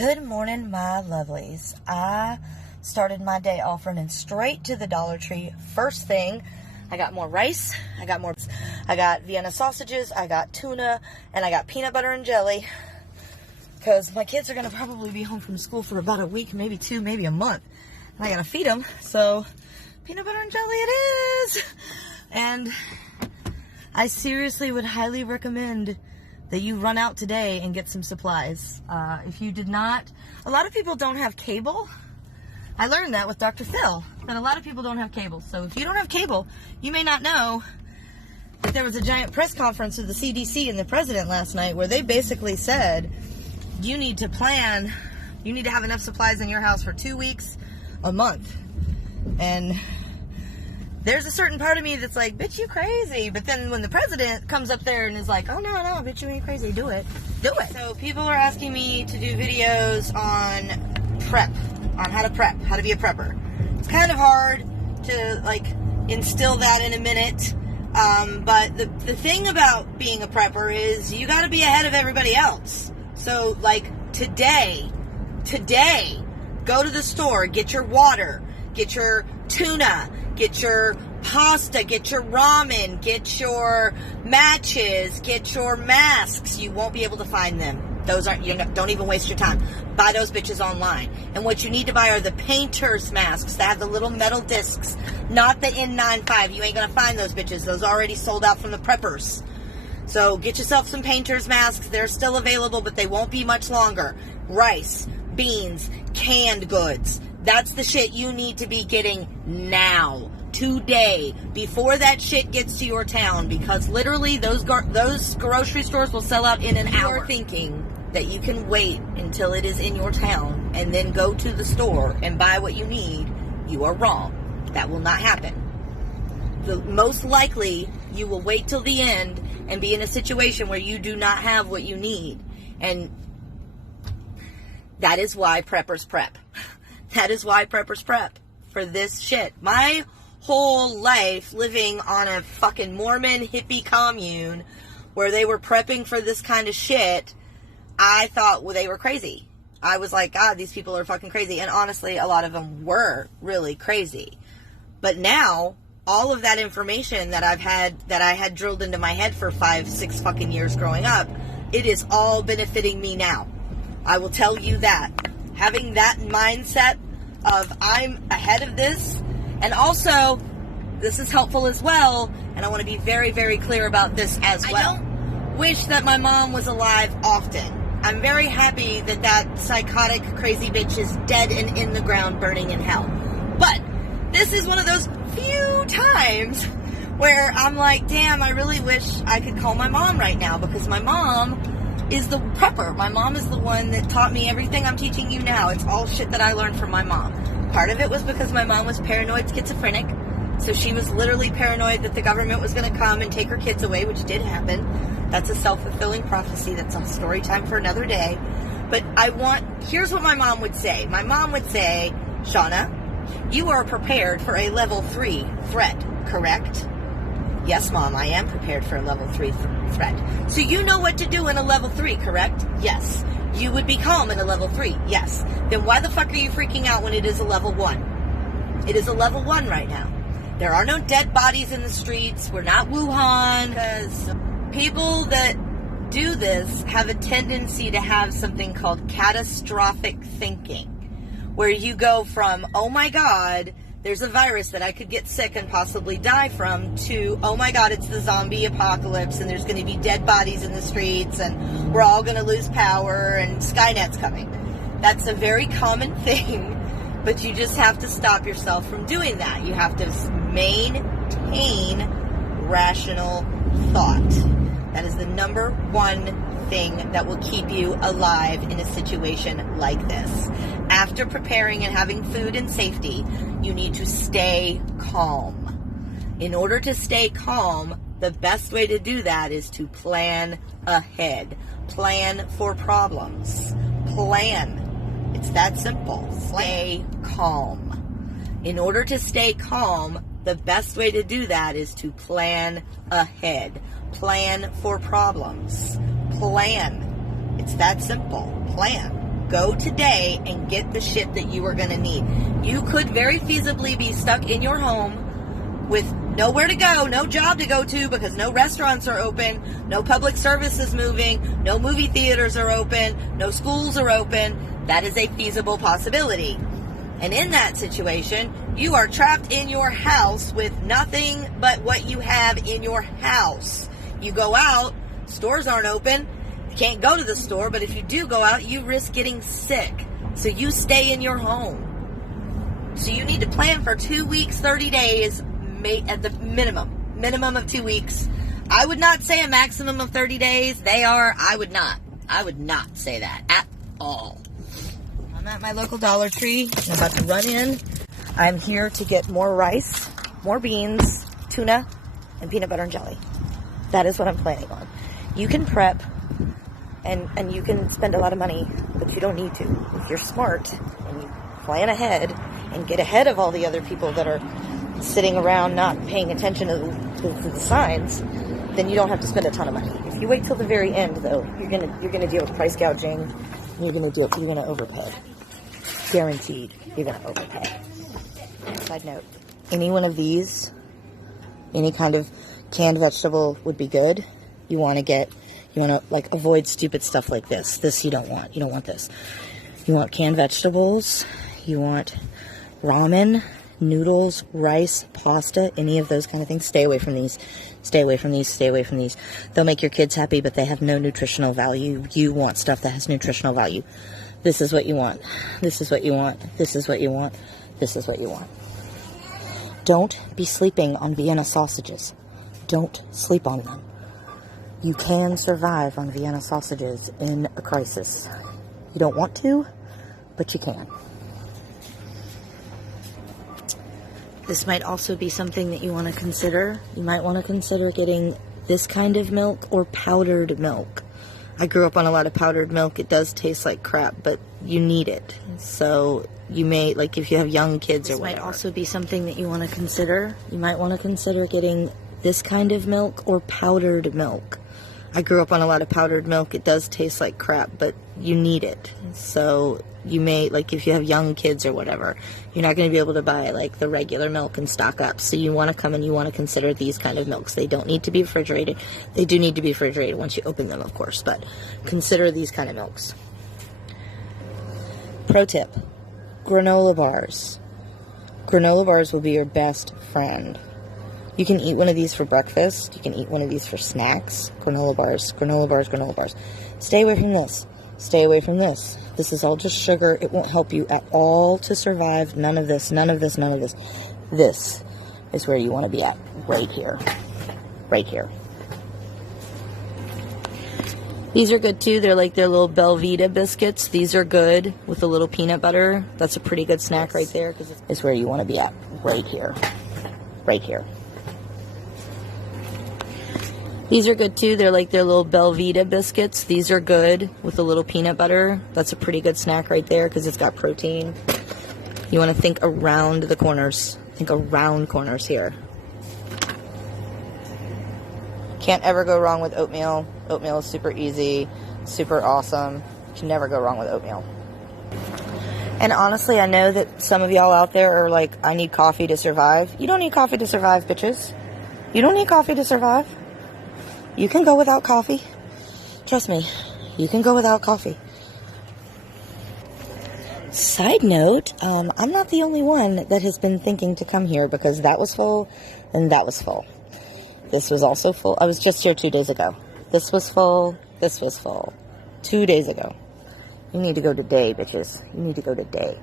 Good morning, my lovelies. I started my day off running straight to the Dollar Tree. First thing, I got more rice, I got Vienna sausages, I got tuna, and I got peanut butter and jelly. Because my kids are going to probably be home from school for about a week, maybe two, maybe a month. And I got to feed them, so peanut butter and jelly it is. And I seriously would highly recommend that you run out today and get some supplies. If you did not, a lot of people don't have cable. I learned that with Dr. Phil, that a lot of people don't have cable. So if you don't have cable, you may not know that there was a giant press conference with the CDC and the president last night where they basically said, you need to plan, you need to have enough supplies in your house for 2 weeks, a month. And there's a certain part of me that's like, bitch, you crazy. But then when the president comes up there and is like, oh, no, bitch, you ain't crazy. Do it. Do it. So people are asking me to do videos on prep, on how to prep, how to be a prepper. It's kind of hard to, like, instill that in a minute. But the thing about being a prepper is you got to be ahead of everybody else. So, like, today, go to the store, get your water, get your tuna, get your pasta, get your ramen, get your matches, get your masks. You won't be able to find them. Those aren't, don't even waste your time. Buy those bitches online. And what you need to buy are the painter's masks that have the little metal discs, not the N95. You ain't gonna find those bitches. Those already sold out from the preppers. So get yourself some painter's masks. They're still available, but they won't be much longer. Rice, beans, canned goods. That's the shit you need to be getting now, today, before that shit gets to your town, because literally those grocery stores will sell out in an hour. You're thinking that you can wait until it is in your town and then go to the store and buy what you need. You are wrong. That will not happen. Most likely, you will wait till the end and be in a situation where you do not have what you need. And that is why preppers prep. That is why preppers prep for this shit. My whole life living on a fucking Mormon hippie commune where they were prepping for this kind of shit, I thought they were crazy. I was like, God, these people are fucking crazy. And honestly, a lot of them were really crazy. But now, all of that information that I had drilled into my head for 5-6 fucking years growing up, it is all benefiting me now. I will tell you that. Having that mindset of I'm ahead of this, and also this is helpful as well, and I want to be very, very clear about this as well. I don't wish that my mom was alive often. I'm very happy that that psychotic, crazy bitch is dead and in the ground burning in hell. But this is one of those few times where I'm like, damn, I really wish I could call my mom right now, because my mom is the prepper. My mom is the one that taught me everything I'm teaching you now. It's all shit that I learned from my mom. Part of it was because my mom was paranoid schizophrenic, so she was literally paranoid that the government was going to come and take her kids away, which did happen. That's a self-fulfilling prophecy. That's a story time for another day. But here's what my mom would say. My mom would say, Shauna, you are prepared for a level 3 threat, correct? Yes, Mom, I am prepared for a level 3 threat. So you know what to do in a level 3, correct? Yes. You would be calm in a level 3. Yes. Then why the fuck are you freaking out when it is a level 1? It is a level 1 right now. There are no dead bodies in the streets. We're not Wuhan. Because people that do this have a tendency to have something called catastrophic thinking, where you go from, oh my God, there's a virus that I could get sick and possibly die from, to, oh my God, it's the zombie apocalypse and there's going to be dead bodies in the streets and we're all going to lose power and Skynet's coming. That's a very common thing, but you just have to stop yourself from doing that. You have to maintain rational thought. That is the number one thing that will keep you alive in a situation like this. After preparing and having food and safety, you need to stay calm. In order to stay calm, the best way to do that is to plan ahead. Plan for problems. Plan. It's that simple. Stay calm. In order to stay calm, the best way to do that is to plan ahead. Plan for problems. Plan. It's that simple. Plan. go today and get the shit that you are going to need. You could very feasibly be stuck in your home with nowhere to go, no job to go to because no restaurants are open, no public service is moving, no movie theaters are open, no schools are open. That is a feasible possibility. And in that situation, you are trapped in your house with nothing but what you have in your house. You go out, stores aren't open, you can't go to the store, but if you do go out, you risk getting sick. So you stay in your home. So you need to plan for 2 weeks, 30 days, at the minimum of 2 weeks. I would not say a maximum of 30 days. I would not say that at all. I'm at my local Dollar Tree. I'm about to run in. I'm here to get more rice, more beans, tuna, and peanut butter and jelly. That is what I'm planning on. You can prep and you can spend a lot of money, but you don't need to. If you're smart and you plan ahead and get ahead of all the other people that are sitting around not paying attention to the signs, then you don't have to spend a ton of money. If you wait till the very end, though, you're gonna deal with price gouging. You're gonna overpay. Guaranteed, you're gonna overpay. Side note: any one of these, any kind of canned vegetable would be good. You want to like avoid stupid stuff like this. This you don't want. You don't want this. You want canned vegetables. You want ramen, noodles, rice, pasta, any of those kind of things. Stay away from these. Stay away from these. Stay away from these. They'll make your kids happy, but they have no nutritional value. You want stuff that has nutritional value. This is what you want. This is what you want. This is what you want. This is what you want. Don't be sleeping on Vienna sausages. Don't sleep on them. You can survive on Vienna sausages in a crisis. You don't want to, but you can. This might also be something that you want to consider. You might want to consider getting this kind of milk or powdered milk. I grew up on a lot of powdered milk. It does taste like crap, but you need it. So you may, like if you have young kids or whatever. This might also be something that you want to consider. You might want to consider getting this kind of milk or powdered milk. I grew up on a lot of powdered milk. It does taste like crap, but you need it. So you may, like if you have young kids or whatever, you're not going to be able to buy like the regular milk and stock up. So you want to come and you want to consider these kind of milks. They don't need to be refrigerated. They do need to be refrigerated once you open them, of course, but consider these kind of milks. Pro tip: granola bars. Granola bars will be your best friend. You can eat one of these for breakfast. You can eat one of these for snacks. Granola bars, granola bars, granola bars. Stay away from this. Stay away from this. This is all just sugar. It won't help you at all to survive. None of this, none of this, none of this. This is where you want to be at. Right here. Right here. These are good too. They're like their little Belvita biscuits. These are good with a little peanut butter. That's a pretty good snack right there. Because it's where you want to be at. Right here. Right here. These are good too. They're like their little Belvita biscuits. These are good with a little peanut butter. That's a pretty good snack right there because it's got protein. You want to think around the corners. Think around corners here. Can't ever go wrong with oatmeal. Oatmeal is super easy, super awesome. Can never go wrong with oatmeal. And honestly, I know that some of y'all out there are like, I need coffee to survive. You don't need coffee to survive, bitches. You don't need coffee to survive. You can go without coffee. Trust me, you can go without coffee. Side note, I'm not the only one that has been thinking to come here because that was full and that was full. This was also full. I was just here 2 days ago. This was full. This was full. 2 days ago. You need to go today, bitches. You need to go today.